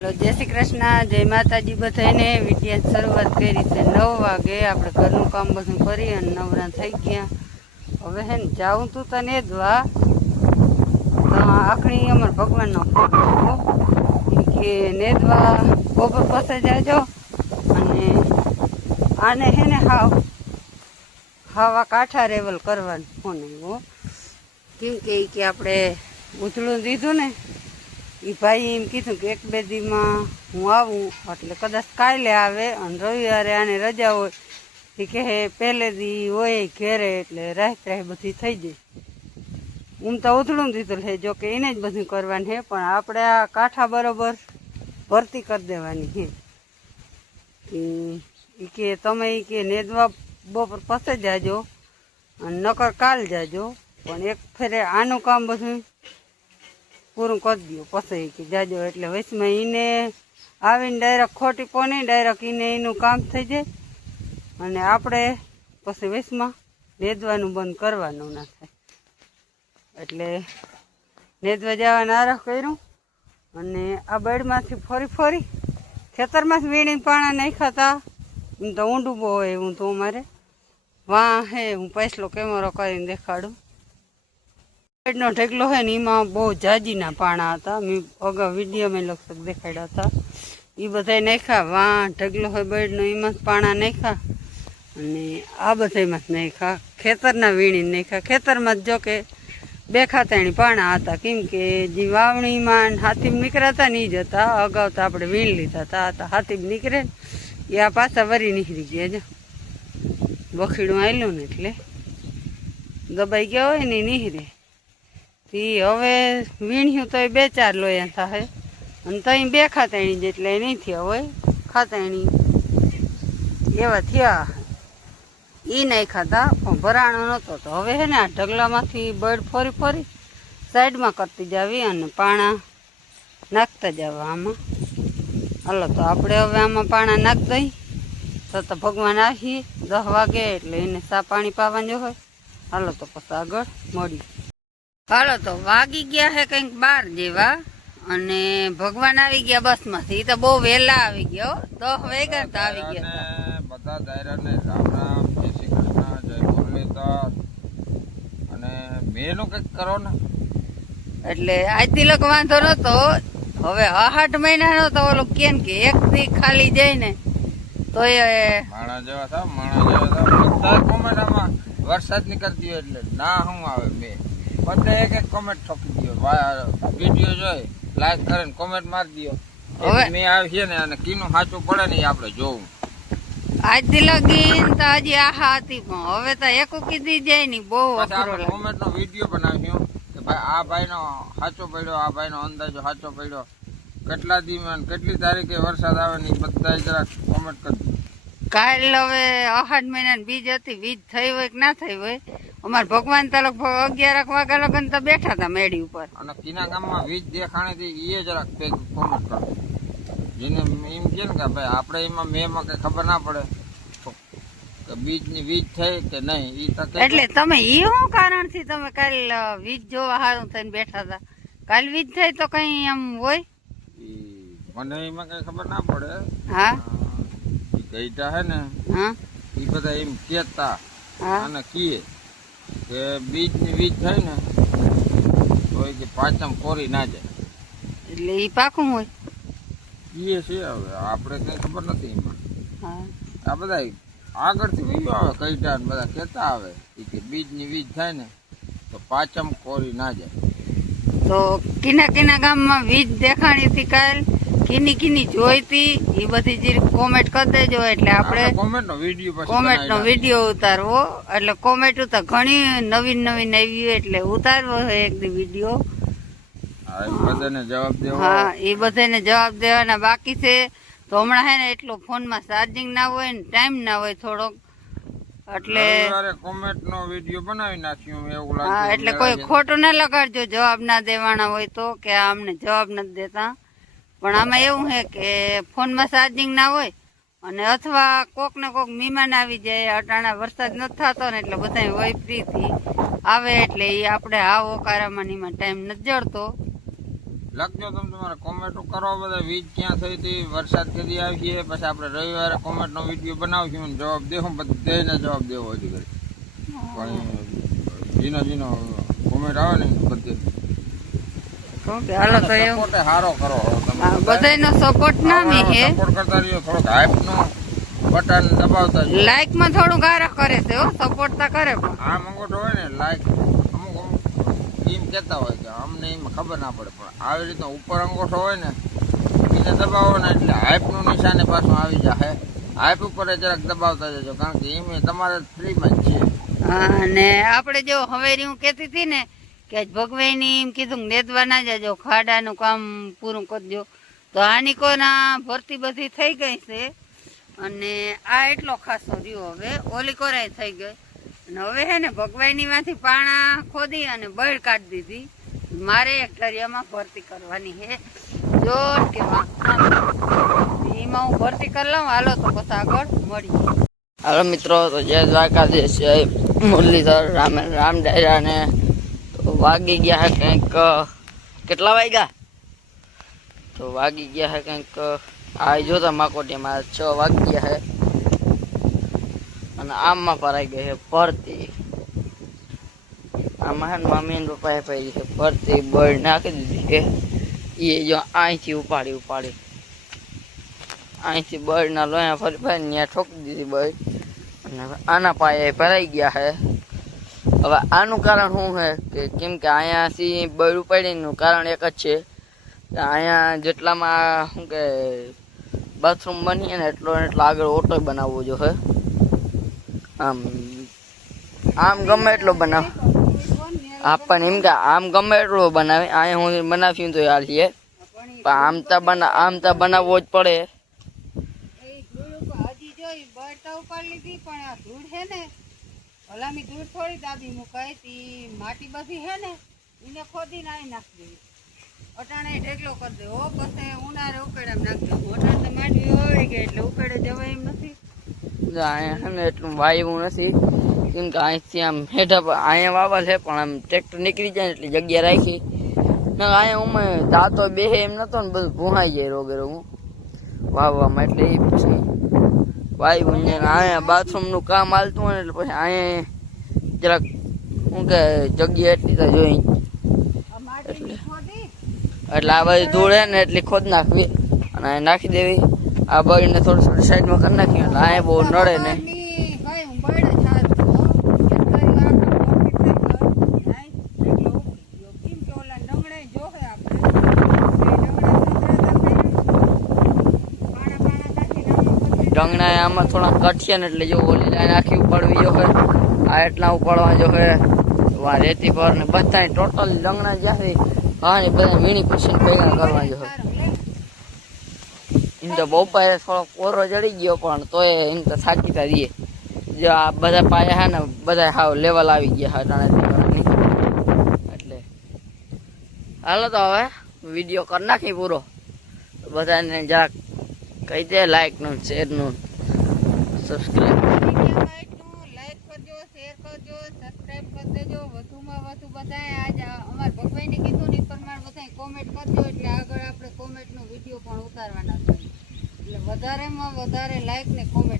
जय श्री कृष्ण जय माताजी बधाने विद्या शुरुआत करी है 9 वागे આપણે ઘરનું કામ બધું કરી અને નવરા થઈ ગયા હવે હે ને જાઉં તું તને નેદવા તો આખણી અમર ભગવાનનો ફોટો કે નેદવા બપોર પાસે જાજો અને આને હે ને હાવા કાંઠા રેવલ કરવાનું ફોન આવ્યો કેમ કે આપણે ઉથળું દીધું ને એ ભાઈ એમ કીધું કે 1-2 દીમાં હું આવું એટલે કદાચ કાલે આવે અને રવિવારે આને રજા હોય એ કહે પહેલે દી હોય ઘેરે એટલે રાત બધી થઈ જાય હું તો ઉથળું દીધું છે જો કે એને જ બધું કરવાનું છે પણ આપણે આ કાંઠા બરોબર ભરતી કરી દેવાની છે એ કે તમે એ કે નેદવા બપોર પાસે જાજો અને નકર કાલ જાજો પણ એક ફેરે આનું કામ બધું પૂરું કરી દો પછી કે જાજો એટલે વચમાં એને આવીને ડાયરેક્ટ ખોટી પોની ડાયરેક્ટ એને એનું કામ થઈ જાય અને આપણે પછી વચમાં નેદવાનું બંધ કરવાનું ના થાય એટલે નેદવા જવાનું આરખ કર્યું અને આ બેડમાંથી ફરી ખેતરમાં વીણી પાણા નાખ્યા હતા હું તો ઊંડું બહુ હોય હું તો અમારે વાં હે હું પૈસલો કેમેરો કરીને દેખાડું નો ઢેકલો હે ને એમાં બહુ જાજીના પાણા હતા મેં અગાઉ વિડીયોમાં લગભગ દેખાડ્યા હતા એ બધા નાખ્યા વાં ઢગલો હોય બેડનો એમાં જ પાણા નાખ્યા અને આ બધામાં જ નાખ્યા ખેતરના વીણીને નાખ્યા ખેતરમાં જ જો કે 2 ખાતાણી પાણા હતા કેમ કે જે વાવણીમાં હાથીમાં નીકળ્યા હતા ને એ જ હતા અગાઉ તો આપણે વીણ લીધા હતા હાથીમાં નીકળે ને એ આ પાછા વરી નીકળી ગયા જો બખીડું આવેલું ને એટલે દબાઈ ગયા હોય ને નીકળે હવે વીણ્યું તો 2-4 લોયા થાય અને તઈ 2 ખાતાણી જેટલા નહીં થયા હોય ખાતાણી એવા થયા એ નહીં ખાતા પણ ભરાણો નહોતો તો હવે હે ને આ ઢગલામાંથી બળ ફરી સાઈડમાં કરતી જાવી અને પાણા નાખતા જવા આમાં હાલો તો આપણે હવે આમાં પાણા નાખ દઈ તો ભગવાન આવીએ 10 વાગે એટલે એને સા પાણી પાવાનું હોય હાલો તો પછી આગળ મળીએ હાલો તો વાગી ગયા છે કંઈક 12 જેવા અને ભગવાન આવી ગયા બસમાંથી તો બહુ વહેલા આવી ગયો 10 વાગ્યા તો આવી ગયા બધા દાયરાને રામ રામ જય શ્રી કૃષ્ણ જય મુરલીધર અને મેનું કંઈક કરો ને એટલે આજ તિલક વાંધો નતો હવે 8 મહિનાનો તો ઓલો કેમ કે એક દી ખાલી જાય ને તો એ માણા જેવા બધા કોમેન્ટમાં વરસાદ ની કરતી હોય એટલે ના શું આવે મેં બધે એક કોમેન્ટ ઠોકી દો વિડીયો જોઈ લાઈક કરીને કોમેન્ટ મારી દો મેં આવી છે ને અને કીનું સાચું પડે ને આપણે જોવું આજ દી લગીન તો હજી આહા હતી પણ હવે તો એક કીધી જાય ને બહુ કોમેન્ટ નો વિડીયો બનાવ્યો કે ભાઈ આ ભાઈ નો સાચો પડ્યો આ ભાઈ નો અંદાજો સાચો પડ્યો કેટલા દિવસ કેટલી તારીખે વરસાદ આવે ને બધા જરાક કોમેન્ટ કરી કાલ હવે 8 મહિનાની બીજ હતી બીજ થઈ હોય કે ના થઈ હોય અમાર ભગવાન તો લગભગ 11 વાગ્યા લગન તો બેઠા હતા મેડી ઉપર અને કિના ગામમાં વીજ દેખાણી હતી એ જરાક કોમેન્ટ કરો જેને એમ કે ને કે ભાઈ આપણે એમાં મેમાં કઈ ખબર ના પડે કે બીજની વીજ થઈ કે નહીં ઈ તો એટલે તમે ઈ શું કારણથી તમે કાલ વીજ જોવા હારું થઈને બેઠા હતા કાલ વીજ થઈ તો કઈ એમ હોય મને એમાં કઈ ખબર ના પડે હા ગઈટા હે ને હા એ બધા એમ કેતા હા અને કીએ કે બીજની વીજ થાય ને તો કે પાચમ કોરી ના જાય એટલે ઈ પાકું હોય કીએ છે હવે આપણે કઈ ખબર નથી એમાં હા આ બધા આગળથી વિડીયો આવે કઈટા બધા કેતા આવે કે બીજની વીજ થાય ને તો પાચમ કોરી ના જાય તો કિના ગામમાં વીજ દેખાણી હતી કાલ કિની જોઈતી એ બધી જે કોમેન્ટ કરી દેજો એટલે આપણે કોમેન્ટ નો વિડીયો ઉતારવો એટલે કોમેન્ટ તો ઘણી નવીન આવી એટલે ઉતારવો હોય એક દી વિડીયો હા એ બધાને જવાબ દેવાના બાકી છે તો હમણાં હે ને એટલો ફોનમાં ચાર્જિંગ ના હોય ને ટાઈમ ના હોય થોડોક એટલે કોમેન્ટ નો વિડીયો બનાવી નાખ્યો એવું લાગે હા એટલે કોઈ ખોટું ના લગાડજો જવાબ ના દેવાના હોય તો કે અમને જવાબ નથી દેતા પણ આમાં એવું છે કે ફોનમાં ચાર્જિંગ ના હોય અને અથવા કોક ને કોક મહેમાન આવી જાય અટાણા વરસાદ નથી થતો ને એટલે બધા હોય ફ્રી થી આવે એટલે એ આપણે આવો કારામાં ટાઈમ નથી જડતો લખજો તમે તમારે કોમેન્ટો કરો બધા વીજ ક્યાં થઈ હતી, વરસાદ કદી આવી છે, પછી આપણે રવિવારે કોમેન્ટનો વિડીયો બનાવશું અને જવાબ દેવું, બધાને જવાબ દેવો હજી કરી પણ જીનો કોમેન્ટ આવે ને બધે હાલો તો એવું સપોર્ટ સારો કરો તમે બધાનો સપોર્ટ ના મે હે સપોર્ટ કરતા રહ્યો, થોડોક હાઈપ નો બટન દબાવતા રહ્યો. લાઈક માં થોડું ગારા કરે છે હો, સપોર્ટ તો કરે પણ આ મંગોટો હોય ને લાઈક અમુક એમ કહેતા હોય કે અમને એમાં ખબર ના પડે, પણ આવી રીતના ઉપર અંગોઠો હોય ને એને દબાવો ને એટલે હાઈપનું નિશાને પાછું આવી જાય. હાઈપ ઉપર જરાક દબાવતા જજો, કારણ કે એમ તમારે ફ્રીમાં જ છે. અને આપણે જો હવે હું કહેતી હતી ને કે આજ ભગવાઈની એમ કીધું નેદવા ના જજો, ખાડાનું કામ પૂરું કરજો, તો આની કોના ભરતી બધી થઈ ગઈ છે અને આ એટલો ખાસો રહ્યો, હવે ઓલી કોરાય થઈ ગઈ અને હવે હે ને ભગવાઈની માંથી પાણા ખોદી અને બળ કાઢી દીધી. મારે એક દરિયામાં ભરતી કરવાની હે, જો કે એમાં હું ભરતી કરી લઉં. હાલો તો પછી આગળ મળીએ. હાલો મિત્રો, તો જય દ્વારકાધીશ, જય મુરલીધર રામ ડાયરા ને તો વાગી ગયા હે કંઈક, કેટલા વાગ્યા? તો વાગી ગયા હે કંઈક આ જોતા માકોટીમાં 6 વાગી ગયા હે અને આમમાં ભરાઈ ગઈ છે ભરતી. આમાં હે ને મમ્મી ને પપ્પાએ પડી છે ભરતી, બળ નાખી દીધી છે. એ જો અહીંથી ઉપાડી અહીંથી બળના લોયા ફરી ત્યાં ઠોકી દીધી બળ અને આના પાયે ભરાઈ ગયા છે. હવે આનું કારણ શું છે કે કેમ કે અહીંયાથી બળ ઉપાડીનું કારણ એક જ છે કે અહીંયા જેટલામાં શું કે બાથરૂમ બનીએ ને એટલો આગળ ઓટો બનાવવો જોઈએ. આમ ગમે એટલો બનાવ આપણને એમ કે આમ ગમે એટલો બનાવે, અહીંયા હું બનાવ્યું તો યાર છે પણ આમ તો બનાવવો જ પડે. હજી જોઈ બળતા ઉપાડી લીધી પણ આ ધૂળ હે ને ભલામી ધૂળ થોડી દાબી મુકાય તી માટી બધી હે ને એને ખોદી નાઈ નાખી દેવી, અટાણે ઢેકલો કરી દેવો, પછી ઉનાળે ઉકેડામાં નાખી દેવું. અટાણે તો માટી હોય ગઈ એટલે ઉકેડે જવાય એમ નથી. અહીંયા છે ને એટલું વાયવું નથી કેમ કે અહીંથી આમ હેઠા અહીંયા વાવલ છે પણ આમ ટ્રેક્ટર નીકળી જાય ને એટલી જગ્યા રાખી ને અહીંયા હું દાંતો બેહે એમ નતો ને બધું ભૂહાઈ જાય રોગે હું વાવવામાં, એટલે એ પછી વાયવું ને અહીંયા બાથરૂમનું કામ હાલતું હોય ને એટલે પછી અહીંયા જરાક શું કે જગ્યા એટલી તો જોઈ એટલે આ બધી ધૂળ હે ને એટલી ખોદ નાખવી અને અહીંયા નાખી દેવી. આ બળને થોડી થોડી સાઈડમાં કરી નાખી એટલે અહીંયા બહુ નડે ને. ડંગણા આમાં થોડા કઠિયા ને એટલે જો ઓલી લાઈન આખી ઉપાડવી જો હોય, આ એટલા ઉપાડવા જો હોય રેતી પર ને બધા ટોટલ ડંગણા જ્યાંથી હા ને બધા વીણી પછી ભેગા કરવા જો હોય. એમ તો બપોરે થોડો કોરો ચડી ગયો પણ તોય એમ તો થાકી તા દઈએ. જો આ બધા પાયા હે ને બધા હાવ લેવલ આવી ગયા હટાણાથી એટલે હાલો તો હવે વિડીયો કરી નાખી પૂરો. બધાને જરાક કહી દે લાઈક નું શેર નું સબસ્ક્રાઈબ લાઈક કરજો, શેર કરજો, સબસ્ક્રાઇબ કરી દેજો. વધુમાં વધુ બધાએ આજ અમાર ભગવાઈને કીધું ને પ્રમાણે બધાએ કોમેન્ટ કરજો એટલે આગળ આપણે કોમેન્ટનો વિડીયો પણ ઉતારવાના છે. એટલે વધારેમાં વધારે લાઈક ને કોમેન્ટ